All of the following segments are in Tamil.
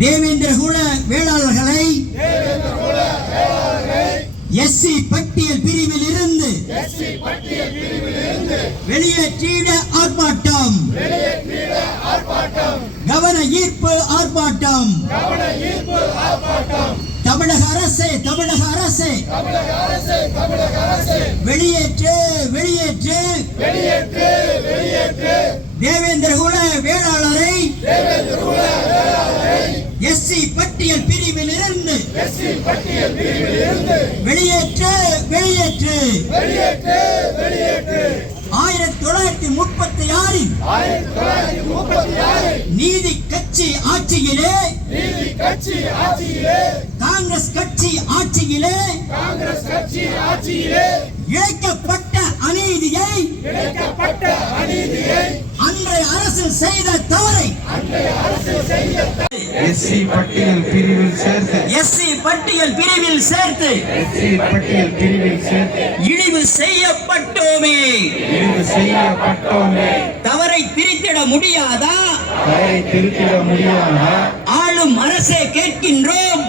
தேவேந்திர குல வேளாளர்களை எஸ்சி பட்டியல் பிரிவில் இருந்து வெளியேற்றிட ஆர்ப்பாட்டம், கவன ஈர்ப்பு ஆர்ப்பாட்டம். தமிழக அரசே, தமிழக அரசே, வெளியேற்று, வெளியேற்று, தேவேந்திர குல வேளாளரை எஸ்சி பட்டியல் பிரிவில் இருந்து வெளியேற்று, வெளியேற்று. 1936 நீதி கட்சி ஆட்சியிலே, காங்கிரஸ் கட்சி ஆட்சியிலே இழைக்கப்பட்ட அநீதியை அன்றைய அரசு செய்த தவறை எஸ்சி பட்டியல் பிரிவில் சேர்த்து இழிவு செய்யப்பட்டோமே, தவறை திருத்திட முடியாதா? ஆளும் அரசே கேட்கின்றோம்,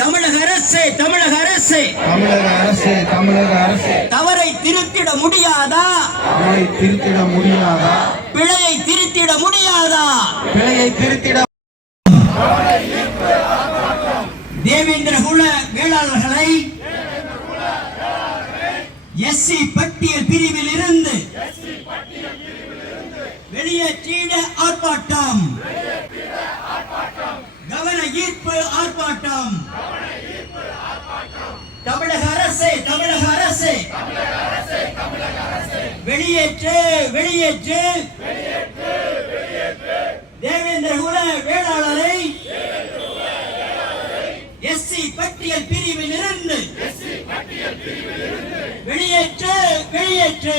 தமிழக அரசே, தமிழக அரசே, தவறை திருத்திட முடியாதா? பிழையை திருத்திட முடியாதா? தேவேந்திர குல வேளாளர்களை எஸ்சி பட்டியல் பிரிவில் இருந்து வெளியேற்றிட ஆர்ப்பாட்டம், கவன ஈர்ப்பு ஆர்ப்பாட்டம். தமிழக அரசே, தமிழக அரசே, வெளியேற்று, வெளியேற்று, தேவேந்திர குல வேளாளரை எஸ்சி பட்டியல் பிரிவில் இருந்து வெளியேற்று, வெளியேற்று.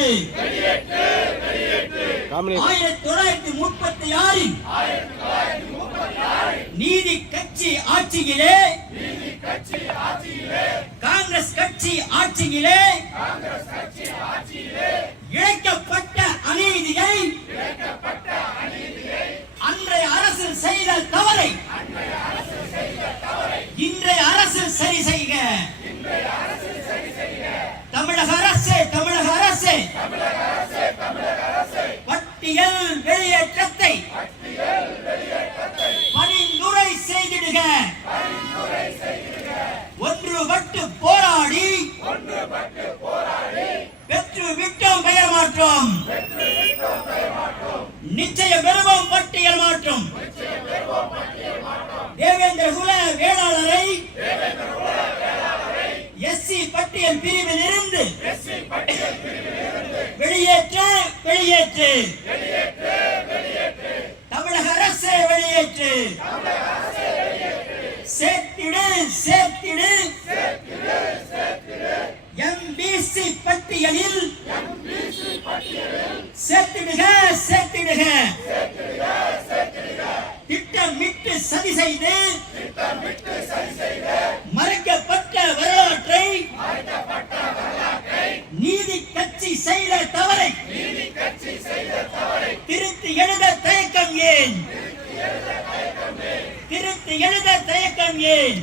1936 நீதி கட்சி ஆட்சியிலே, காங்கிரஸ் கட்சி ஆட்சியிலே இழைக்கப்பட்ட அநீதியை அன்றைய அரசு செய்த தவறை இன்றைய அரசு சரி செய்க. தமிழக அரசே, தமிழக அரசே, பட்டியல் வெளியேற்றத்தை பரிந்துரை செய்திடுக. ஒன்றுபட்டு போராடி பெற்று விட்டோம் பெயர் மாற்றம், நிச்சயம் பெறுவோம் பட்டியல் மாற்றம். தேவேந்திர குல வேளாளரை எஸ்சி பட்டியல் பிரிவில் இருந்து வெளியேற்று, வெளியேற்று, தமிழக அரசே வெளியேற்று. சேர்த்திடு, சேர்த்திடு, எம்பிசி பட்டியலில் சேர்த்திடுக, சேர்த்திடுக. திட்டமிட்டு சதி செய்து மறைக்கப்பட்ட வரலாற்றை நீதி கட்சி செய்த தவறை திருத்தி எழுத தயக்கம் ஏன்? திருத்தி எழுத தயக்கம் ஏன்?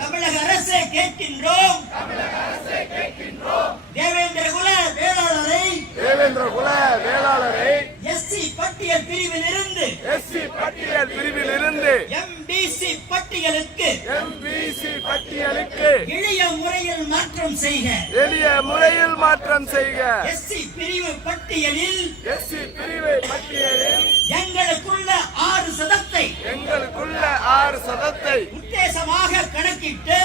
தமிழக அரசை கேட்கின்றோம், தேவேந்திர குல வேளாளரை எஸ்சி பட்டியல் பிரிவில் இருந்து எம்பிசி பட்டியலுக்கு எளிய முறையில் மாற்றம் செய்க. எஸ்சி பிரிவு பட்டியலில் எங்களுக்குள்ள 6% உத்தேசமாக கணக்கிட்டு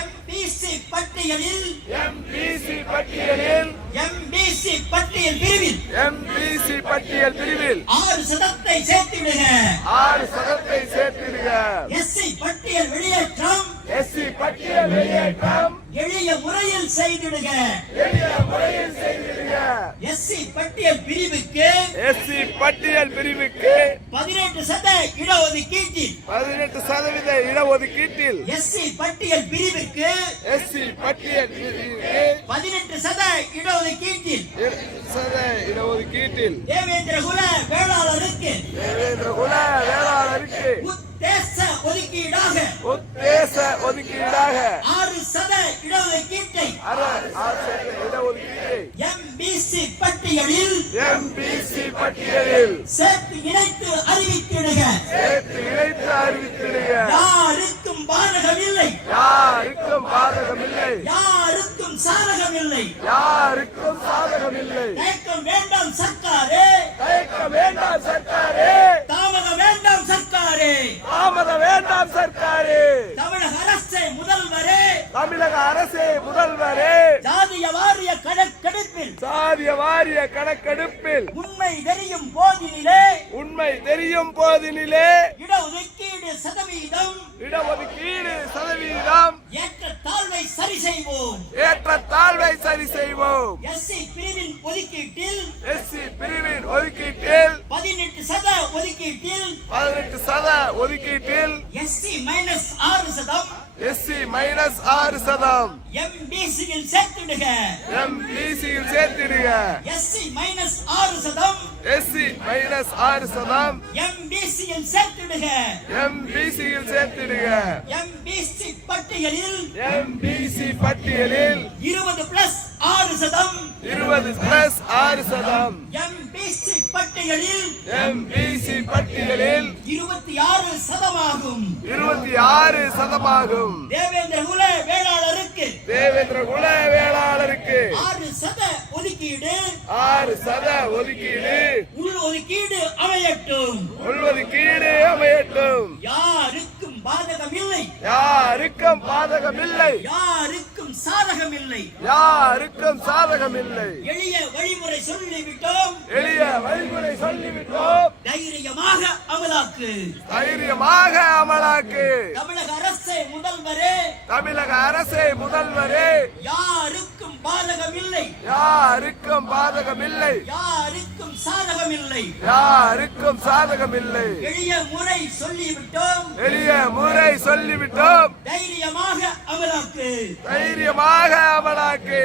எம்பிசி பட்டியலில் பிரிவில் 6% சேர்த்திடுக. எஸ்சி பட்டியல் வெளியேற்றம் எளிய முறையில் செய்திடுக. எஸ்சி பட்டியல் பிரிவுக்கு 18% இடஒதுக்கீட்டில் எஸ்சி பட்டியல் பிரிவுக்கு 18% இடஒதுக்கீட்டில் இடஒதுக்கீட்டில் தேவேந்திர குல வேளாளருக்கு உத்தேச ஒதுக்கீடாக 6% இடஒதுக்கீட்டை எம்பிசி பட்டியலில் சேர்த்து இணைத்து அறிவித்திடுக. யாருக்கும் பாதகமில்லை, யாருக்கும் சாதகமில்லை. தயக்கம் வேண்டாம் சர்க்காரே, தாமதம் வேண்டாம் சர்க்காரே. தமிழக அரசே முதல்வரே, சாதிய வாரிய கணக்கெடுப்பில் உண்மை தெரியும் போதினிலே இடஒதுக்கீடு சதவீதம் ஏற்றத்தாழ்வை சரி செய்வோம். எஸ்சி பிரிவின் ஒதுக்கீட்டில் 18% ஒதுக்கீட்டில் எஸ்சி -6% எம்பிசியில் சேர்த்திடுக. எஸ்சி -6% எம்பிசியில் சேர்த்திடுக. எம்பிசி பட்டியலில் 20+6% எம்பிசி பட்டியலில் 26% தேவேந்திர குல வேளாளருக்கு 6% ஒதுக்கீடு உள் ஒதுக்கீடு அமையட்டும். யாருக்கும் பாதகமில்லை, யாருக்கும் சாதகமில்லை. எளிய வழிமுறை சொல்லிவிட்டோம். தைரியமாக அமலாக்கு. தமிழக அரசே முதல்வரே, யாருக்கும் பாதகமில்லை, யாருக்கும் சாதகமில்லை. எளிய முறை சொல்லிவிட்டோம். தைரியமாக அமலாக்கு.